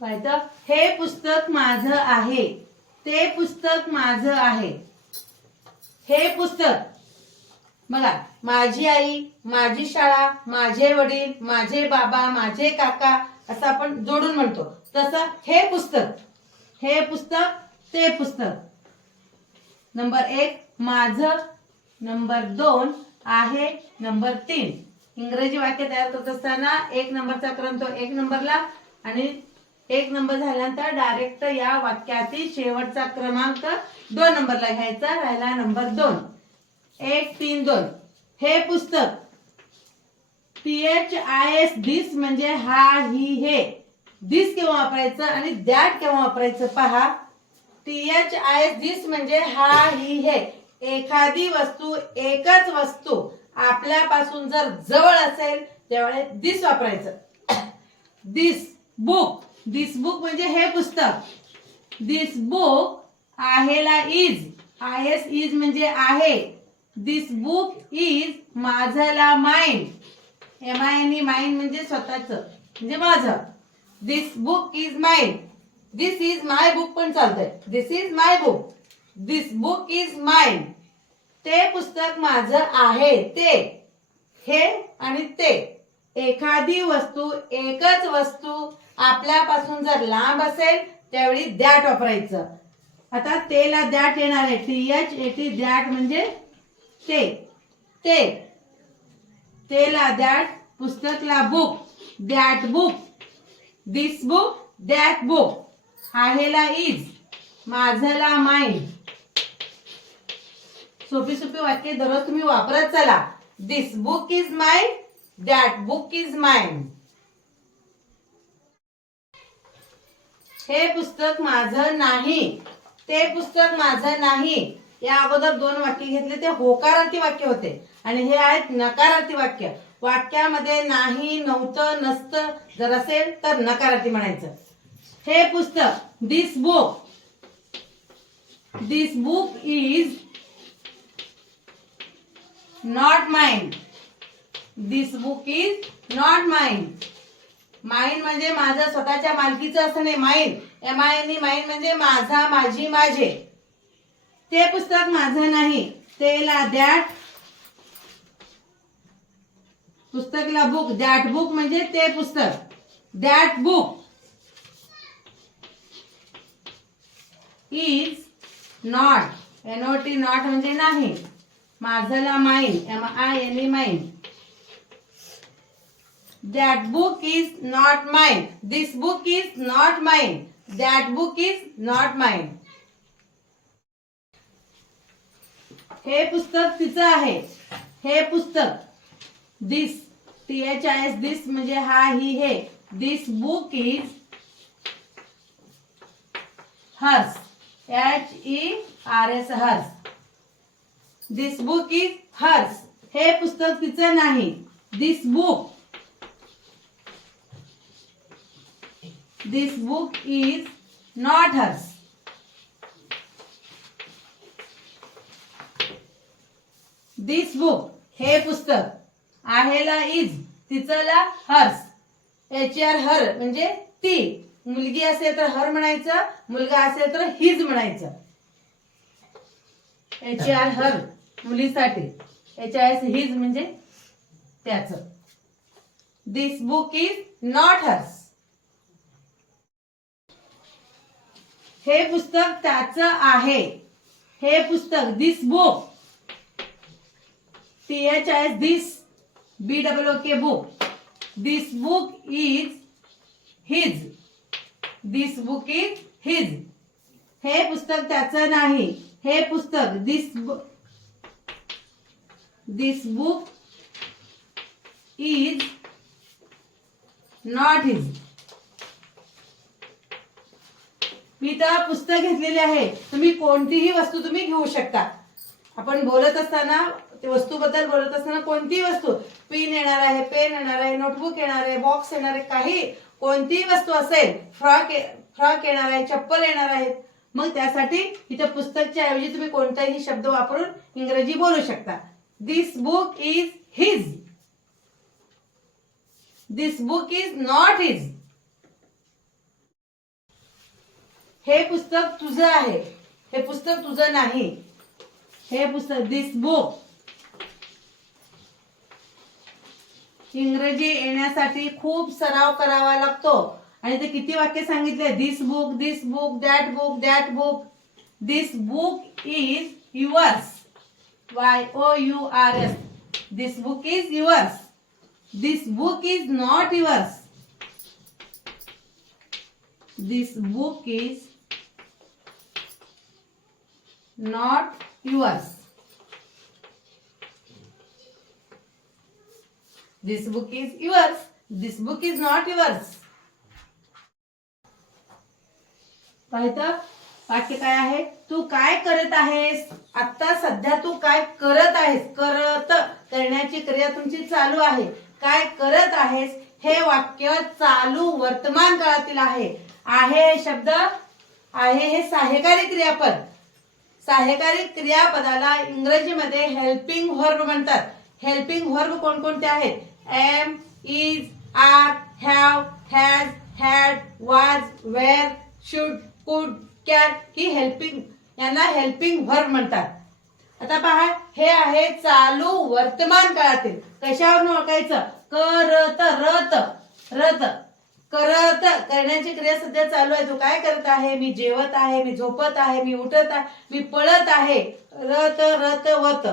पाहिजे. हे पुस्तक माझं आहे. ते पुस्तक माझं आहे. हे पुस्तक. बघा माझी आई माझी शाळा माझे वडील माझे बाबा माझे काका असं आपण जोडून म्हणतो. तसं हे पुस्तक. हे पुस्तक ते पुस्तक. नंबर एक माझं नंबर दोन आहे नंबर तीन. इंग्रजी वाक्य तयार करत असताना एक नंबरचा क्रम तो एक नंबरला आणि एक नंबर झाल्यानंतर डायरेक्ट या वाक्यातील शेवटचा क्रमांक दोन नंबरला घ्यायचा. राहिला नंबर दोन. एक तीन दोन. हे पुस्तक P H I S this म्हणजे हा ही हे. दिस केव्हा वापरायचं आणि दॅट केव्हा वापरायचं पहा. T H I S this म्हणजे हा ही हे. एखादी वस्तू एकच वस्तू आपल्यापासून जर जवळ असेल त्यावेळेस दिस वापरायचं. दिस बुक दिस बुक म्हणजे हे पुस्तक. दिस बुक आहेला इज आय एस इज म्हणजे आहे. This book is माझला mine M I N mine म्हणजे स्वतःच. म्हणजे माझं. This book is mine this is my book पण चालतंय. This is my book this book is mine ते पुस्तक माझं आहे. ते. हे आणि ते. एखादी वस्तू एकच वस्तू आपल्यापासून जर लांब असेल त्यावेळी दॅट वापरायचं. आता तेला दॅट येणार आहे. T H A T that म्हणजे ते. ते. तेला that पुस्तकला book that book this book that book आहेला is माझला माइंड सोपी सोपी वाक्य दररोज तुम्ही वापरत चला. This book is mine that book is mine हे पुस्तक माझं नाही. ते पुस्तक माझं नाही. या अगोदर दोन वाक्य घेतले ते होकारार्थी वाक्य होते. आणि हे आहेत नकारार्थी वाक्य. वाक्यामध्ये नाही नव्हतं नसतं जर असेल तर नकारार्थी म्हणायचं. हे पुस्तक this book this book is not mine this book is not mine mine म्हणजे माझं स्वतःच्या मालकीचं असं नाही. Mine M I N mine म्हणजे माझा माझी माझे. ते पुस्तक माझं नाही. तेला दॅट पुस्तकला बुक दॅट बुक म्हणजे ते पुस्तक. That book is not N T not म्हणजे नाही. माझला mine M I N E mine that book is not mine. This book is not mine. That book is not mine. हे पुस्तक तिचं आहे. हे पुस्तक. This T H I S this म्हणजे हा ही हे. This book is hers H E R S hers this book is hers हे पुस्तक तिचं नाही. This book this book is not hers this book हे पुस्तक आहेला इज तिचला हर्स एच आर हर म्हणजे ती. मुलगी असेल तर हर म्हणायचं मुलगा असेल तर हिज म्हणायचं. एच आर हर मुलीसाठी. एच आय एस हिज म्हणजे त्याच. This book is not hers हे पुस्तक त्याचं आहे. हे पुस्तक this book T H I S this B W K book this book is his this book is his हे पुस्तक त्याचं नाही. हे पुस्तक this this book is not his मी तर पुस्तक घेतलेले आहे. तुम्ही कोणतीही वस्तू तुम्ही घेऊ शकता. आपण बोलत असताना वस्तूबद्दल बोलत असताना कोणतीही वस्तू पिन येणार आहे पेन येणार आहे नोटबुक येणार आहे बॉक्स येणार आहे काही कोणतीही वस्तू असेल फ्रॉक फ्रॉक येणार आहे चप्पल येणार आहेत. मग त्यासाठी इथं पुस्तकच्या ऐवजी तुम्ही कोणताही शब्द वापरून इंग्रजी बोलू शकता. This book is his this book is not his हे पुस्तक तुझं आहे. हे पुस्तक तुझं नाही. हे पुस्तक दिस बुक इंग्रजी येण्यासाठी खूप सराव करावा लागतो. आणि ते किती वाक्य सांगितले? This book this book that book that book this book is yours Y O U R S this book is yours this book is not yours this book is not yours This book is yours. This book is not yours. पाहितं वाक्य काय आहे? तू काय करत आहेस? आता सध्या तू काय करत आहेस? करत करण्याची क्रिया तुमची चालू आहे. काय करत आहेस? हे वाक्य चालू वर्तमान काळातील आहे. आहे हे शब्द? आहे हे सहाय्यकारी क्रियापद. सहाय्यकारी क्रियापदाला इंग्रजीमध्ये हेल्पिंग व्हर्ब म्हणतात. हेल्पिंग व्हर्ब कोणकोणते आहेत? Am is are have has had was were should could can he helping यांना हेल्पिंग व्हर्ब म्हणतात. आता पहा हे आहे चालू वर्तमान काळातील. कशावरून ओळखायचं? करत रत. रत. करत करण्याची क्रिया सध्या चालू आहे. तू काय करत आहे? मी जेवत आहे मी झोपत आहे मी उठत आहे मी पळत आहे. रत रत वत.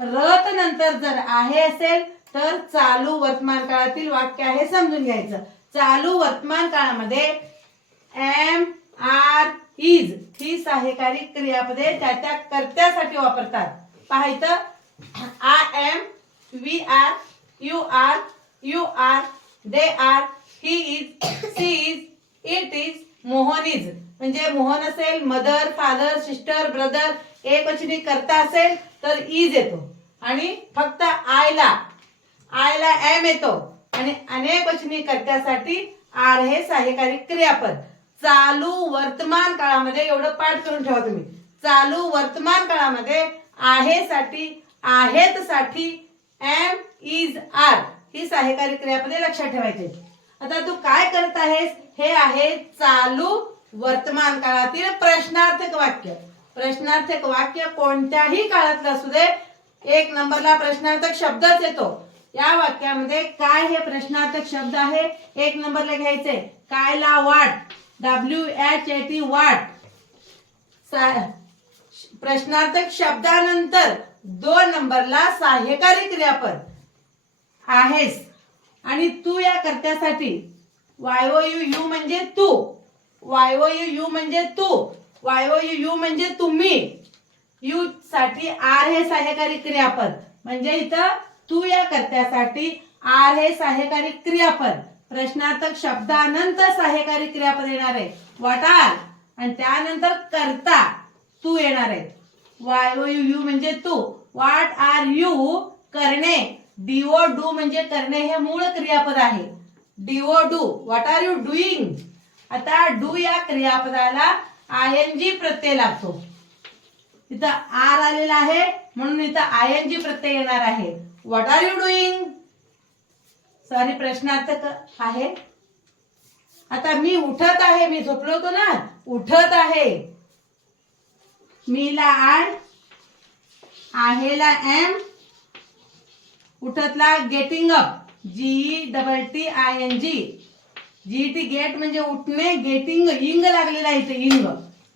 रत नंतर जर आहे असेल तर चालू वर्तमान काळातील वाक्य आहे समजून घ्यायचं. चालू वर्तमान काळामध्ये एम आर इज ही सहाय्यकारी क्रियापदे त्या त्या कर्त्यासाठी वापरतात. पाहायचं. I am we are you are you are they are he is she is it is Mohan is म्हणजे मोहन असेल मदर फादर सिस्टर ब्रदर एक करता असेल तर इज येतो. आणि फक्त आयला आयला एम येतो. आणि अनेक वचनी कर्त्यासाठी आर हे सहाय्यकारी क्रियापद. चालू वर्तमान काळामध्ये एवढं पाठ करून ठेवा तुम्ही. चालू वर्तमान काळामध्ये आहे साठी आहेत साठी एम इज आर ही सहाय्यकारी क्रियापदे लक्षात ठेवायचे. आता तू काय करत आहेस? हे आहे चालू वर्तमान काळातील प्रश्नार्थक वाक्य. प्रश्नार्थक वाक्य कोणत्याही काळातलं असू दे एक नंबरला प्रश्नार्थक शब्दच येतो. या वाक्यामध्ये काय हे प्रश्नार्थक शब्द आहे? एक नंबरला घ्यायचे कायला वाट. W H A T what. सा- प्रश्नार्थक शब्दानंतर दोन नंबरला सहाय्यकारी क्रियापद. आहेस. आणि तू या कर्त्यासाठी वायओ यू यू म्हणजे तू वायओ यू यू म्हणजे तू वायओ यू यू म्हणजे तुम्ही. यू साठी आर हे सहाय्यकारी क्रियापद. म्हणजे इथं तू या कर्त्यासाठी आर हे सहाय्यकारी क्रियापद. प्रश्नार्थक शब्दानंतर सहाय्यकारी क्रियापद येणार आहे. वाट आर आणि त्यानंतर करता तू येणार आहे. वाय ओ यू यू म्हणजे तू. वाट आर यू करणे. डीओ डू म्हणजे करणे हे मूळ क्रियापद आहे. D O do what are you doing आता डू या क्रियापदाला आय एन जी प्रत्यय लागतो. इथं आर आलेला आहे म्हणून इथं आय एन जी प्रत्यय येणार आहे. What are you doing sorry प्रश्नार्थक आहे. आता मी उठत आहे मी झोपलो होतो ना? उठत आहे. मीला आय आहेला am उठतला getting up G double T I N G G T get म्हणजे उठणे गेटिंग इंग लागलेला आहे इथे इंग.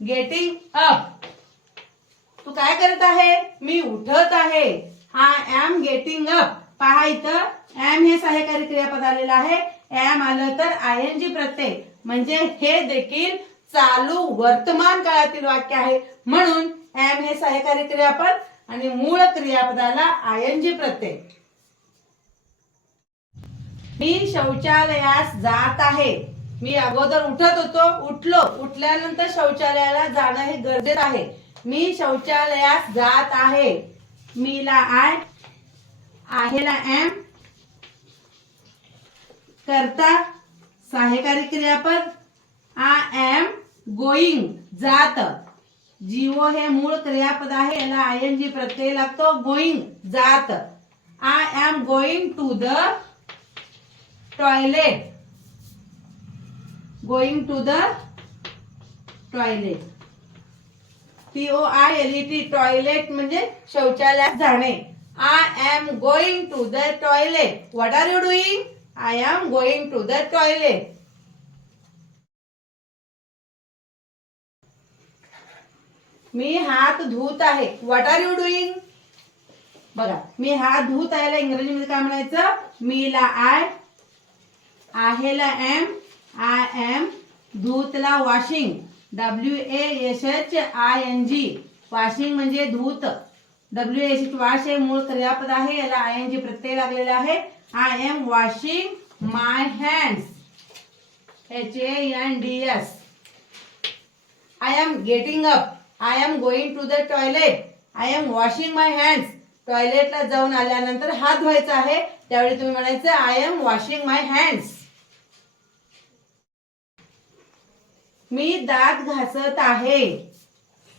गेटिंग अप तू काय करत आहे? मी उठत आहे. आय एम गेटिंग अप पहा इथं. एम हे सहाय्यकारी क्रियापद आलेलं आहे. एम आलं तर आय एन जी प्रत्यय. म्हणजे हे देखील चालू वर्तमान काळातील वाक्य आहे. म्हणून एम हे सहाय्यकारी क्रियापद आणि मूळ क्रियापदाला आय एन जी प्रत्यय. मी शौचालयास जात आहे. मी अगोदर उठत होतो. उठलो. उठल्यानंतर शौचालयाला जाणं हे गरजेचं आहे. मी शौचालयास जात आहे. मीला आय आहेला एम करता सहाय्यकारी क्रियापद आय एम गोईंग जात. जीओ हे मूळ क्रियापद आहे. याला आय एन जी प्रत्यय लागतो. गोईंग जात. I am going to the toilet. Going to the toilet T O I L E T toilet म्हणजे शौचालयात जाणे. I am going to the toilet what are you doing I am going to the toilet मी हात धुत आहे. What are you doing बघा मी हात धुत आहे इंग्रजीमध्ये काय म्हणायचं? मीला आय आहेला am I am धूतला washing. W A S H I N G. Washing म्हणजे धूत. डब्ल्यू एस एच वॉश हे मूळ क्रियापद आहे. याला आय एन जी प्रत्यय लागलेला आहे. I am washing my hands. H A N D S. I am getting up. I am going to the toilet. I am washing my hands. टॉयलेटला जाऊन आल्यानंतर हात धुवायचा आहे. त्यावेळी तुम्ही म्हणायचं I am washing my hands. मी दात घासत आहे.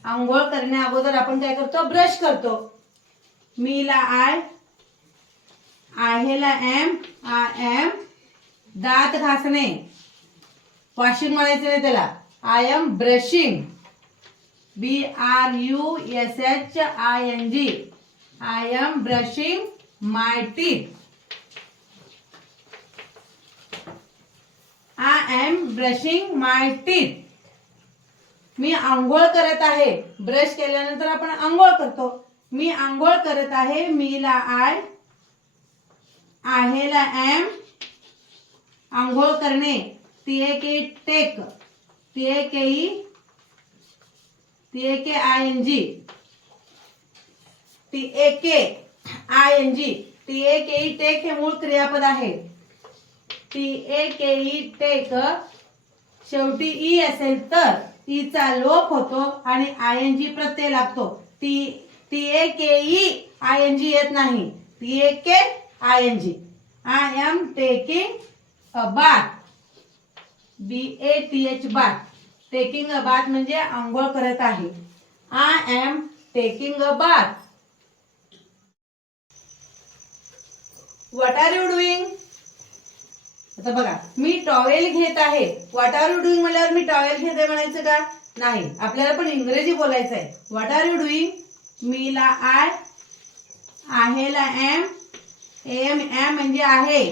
आंघोळ करण्या अगोदर आपण काय करतो? ब्रश करतो. मी ला आय आहेला एम आय एम दात घासणे. वॉशिंग म्हणायचं नाही त्याला. I am brushing B R U S H I N G I am brushing my teeth I am brushing my teeth मी आंघोळ करत आहे. ब्रश केल्यानंतर आपण आंघोळ करतो. मी आंघोळ करत आहे. मीला आय आहेला एम आंघोळ करणे. T A K take T A K E T A K I N G T A K I N G T A K E take हे मूळ क्रियापद आहे. T A K E take शेवटी E असेल तर ईचा लोप होतो आणि आय एन जी प्रत्यय लागतो. T T A K E I N G येत नाही. T A K I N G I am taking a bath B A T H bath taking a bath म्हणजे आंघोळ करत आहे. I am taking a bath what are you doing आता बघा मी towel घेत आहे. व्हॉट आर यू डुईंग म्हणल्यावर मी towel घेते म्हणायचं का? नाही आपल्याला पण इंग्रजी बोलायचं आहे व्हॉट आर यू डुईंग मीला आय आहेला एम एम एम म्हणजे आहे.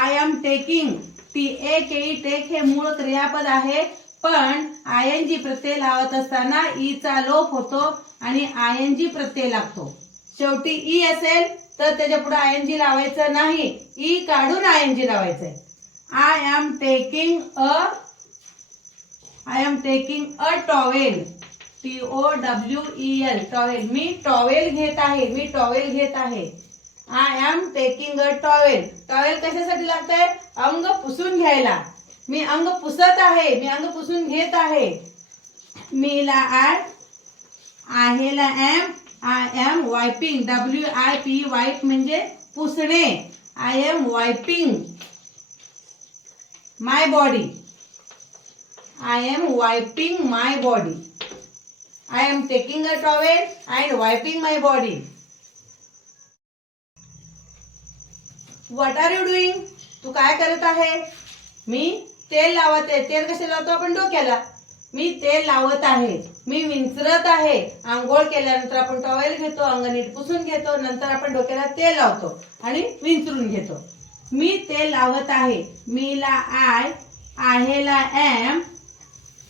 I am taking T A K E take हे मूळ क्रियापद आहे. पण आय एन जी प्रत्यय लावत असताना ई चा लोप होतो आणि आय एन जी प्रत्यय लागतो. शेवटी ई असेल तर त्याच्या पुढे आय एन जी लावायचं नाही. ई काढून I N G लावायचंय. I am taking a I am taking a towel T O W E L towel me towel घेत आहे मी टॉवेल घेत आहे. I am taking a towel towel कशासाठी लागतंय? अंग पुसून घ्यायला. मी अंग पुसत आहे मी अंग पुसून घेत आहे. मी ला आय आहे ला am I am wiping. W I P wipe म्हणजे पुसणे. I am wiping my body I am wiping my body I am taking a towel and wiping my body what are you doing तू काय करत आहे? मी तेल लावत आहे. तेल कसे लावतो? आपण डोक्याला. मी तेल लावत आहे. मी विंचरत आहे. आंघोळ केल्यानंतर आपण टॉवेल घेतो अंग नीट पुसून घेतो नंतर आपण डोक्याला तेल लावतो आणि विंचरून घेतो. मी ते लावत आहे. मी ला I आहेला am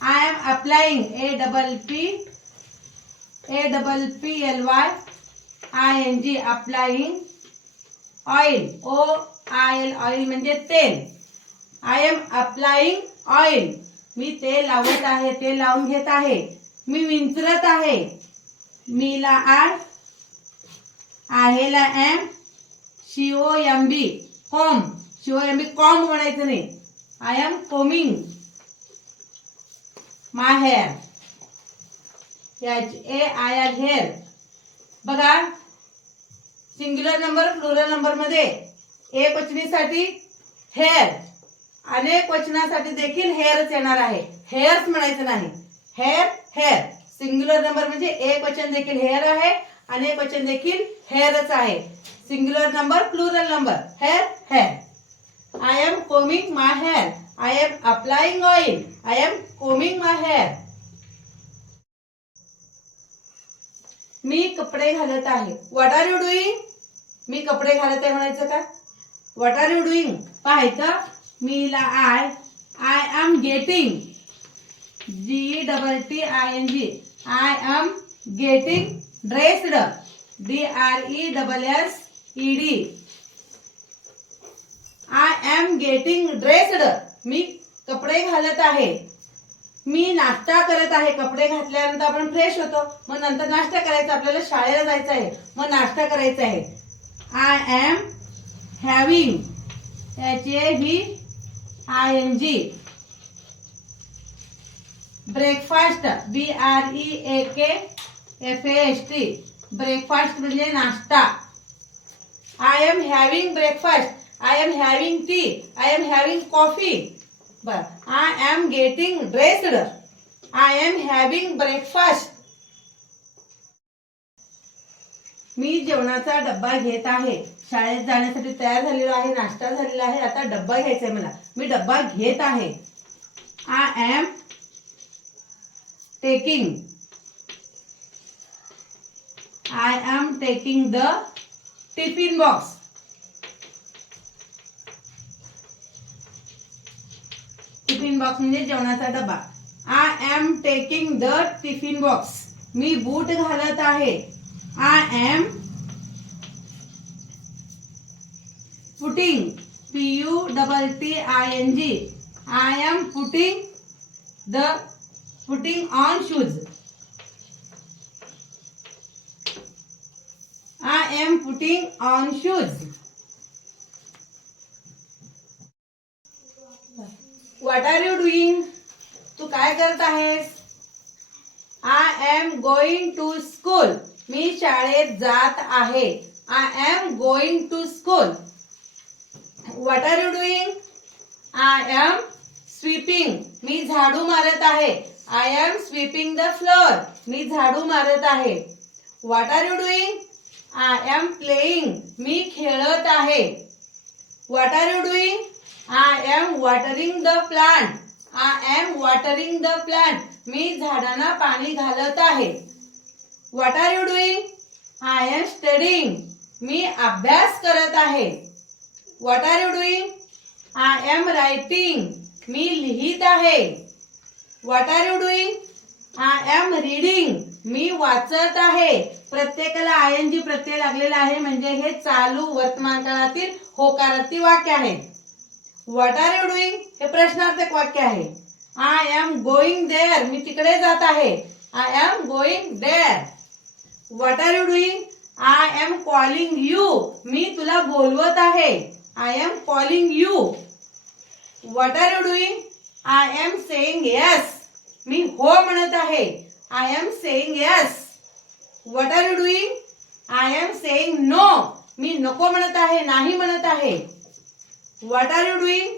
I am applying A double P A double P L Y I N G applying oil O I L oil म्हणजे तेल. आय एम अप्लाइंग ऑइल मी ते लावत आहे ते लावून घेत आहे. मी विंचरत आहे. मी ला I आहेला am C O M B com. शिवाय मी कॉम म्हणायचं नाही. I am coming my here याच ए आय आर हेअर बघा सिंग्युलर नंबर प्लुरल नंबरमध्ये एक वचनीसाठी हेअर अनेक वचनासाठी देखील हेअरच येणार आहे. हेअर्स म्हणायचं नाही. हेअर हेअर सिंग्युलर नंबर म्हणजे एक वचन देखील हेअर आहे. अनेक वचन देखील हेअरच आहे. Singular number plural number hair hair I am combing my hair I am applying oil I am combing my hair मी कपडे घालत आहे. व्हॉट आर यू डुईंग मी कपडे घालत आहे म्हणायचं का? व्हॉट आर यू डुईंग पाहायचं. मीला I I am getting G double T I N G I am getting dressed D R E double S E D I am getting dressed मी कपडे घालत आहे. मी नाश्ता करत आहे. कपडे घातल्यानंतर आपण फ्रेश होतो. मग नंतर नाश्ता करायचा. आपल्याला शाळेला जायचं आहे. मग नाश्ता करायचा आहे. आय एम हॅविंग याचे ही I N G breakfast B R E A K F S T breakfast म्हणजे नाश्ता. I am having breakfast I am having tea I am having coffee बर I am getting dressed I am having breakfast मी जेवणाचा डब्बा घेत आहे. शाळेत जाण्यासाठी तयार झालेलो आहे. नाश्ता झालेला आहे. आता डब्बा घ्यायचा आहे मला. मी डब्बा घेत आहे. I am taking I am taking the tiffin box. Tiffin box म्हणजे जेवणाचा डबा I am taking the tiffin box. मी बूट घालत आहे. I am putting P U double T I N G I am putting the putting on shoes I am putting on shoes What are you doing? तू काय करत आहेस? I am going to school मी शाळेत जात आहे. I am going to school what are you doing I am sweeping मी झाडू मारत आहे. I am sweeping the floor मी झाडू मारत आहे. What are you doing I am playing मी खेळत आहे. What are you doing I am watering the plant I am watering the plant मी झाडांना पाणी घालत आहे. What are you doing I am studying मी अभ्यास करत आहे. What are you doing I am writing मी लिहित आहे. What are you doing I am reading मी वाचत आहे. प्रत्येकाला आय एन जी प्रत्यय लागलेला आहे म्हणजे हे चालू वर्तमान काळातील होकारार्थी वाक्य आहे. व्हॉट आर यू डुईंग हे प्रश्नार्थक वाक्य आहे. आय एम गोईंग देअर मी तिकडे जात आहे. I am going there what are you doing I am calling you मी तुला बोलवत आहे. I am calling you what are you doing I am saying yes मी हो म्हणत आहे. I am saying yes what are you doing I am saying no मी नको म्हणत आहे नाही म्हणत आहे. What are you doing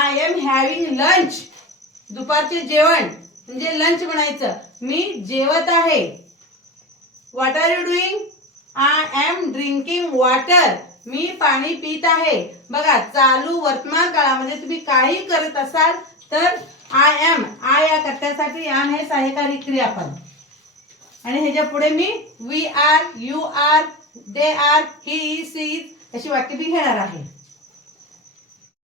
I am having lunch दुपारचे जेवण म्हणजे लंच म्हणायचं. मी जेवत आहे. What are you doing I am drinking water मी पाणी पित आहे. बघा चालू वर्तमान काळामध्ये तुम्ही काही करत असाल तर आय एम आय या कर्त्यासाठी एम हे सहाय्यकारी क्रियापद. आणि ह्याच्या पुढे मी we are you are they are he she अशी वाक्य मी घेणार आहे.